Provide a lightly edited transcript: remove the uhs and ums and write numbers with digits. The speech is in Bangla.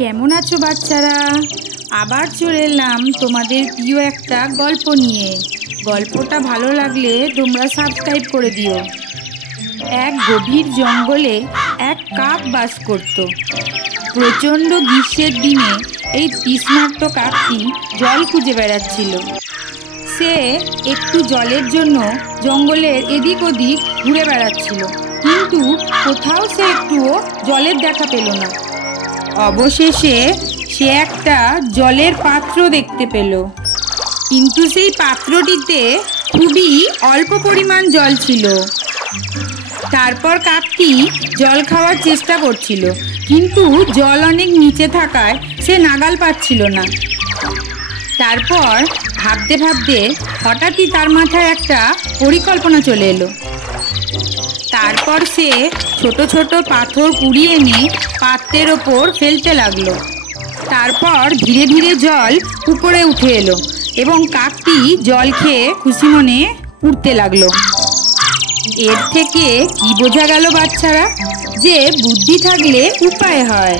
কেমন আছো বাচ্চারা? আবার চলে এলাম তোমাদের প্রিয় একটা গল্প নিয়ে। গল্পটা ভালো লাগলে তোমরা সাবস্ক্রাইব করে দিও। এক গভীর জঙ্গলে এক কাক বাস করত। প্রচণ্ড গ্রীষ্মের দিনে এই তৃষ্ণার্ত কাকটি জল খুঁজে বেড়াচ্ছিল। সে একটু জলের জন্য জঙ্গলের এদিক ওদিক ঘুরে বেড়াচ্ছিল, কিন্তু কোথাও সে একটুও জলের দেখা পেল না। অবশেষে সে একটা জলের পাত্র দেখতে পেল, কিন্তু সেই পাত্রটিতে খুবই অল্প পরিমাণ জল ছিল। তারপর কাকটি জল খাওয়ার চেষ্টা করছিল, কিন্তু জল অনেক নিচে থাকায় সে নাগাল পাচ্ছিল না। তারপর ভাবতে ভাবতে হঠাৎই তার মাথায় একটা পরিকল্পনা চলে এলো। তারপর সে ছোট ছোট পাথর কুড়িয়ে এনে পাত্রের ওপর ফেলতে লাগলো। তারপর ধীরে ধীরে জল উপরে উঠে এলো এবং কাকটি জল খেয়ে খুশি মনে উঠতে লাগলো। এর থেকে কি বোঝা গেল বাচ্চারা? যে বুদ্ধি থাকলে উপায় হয়।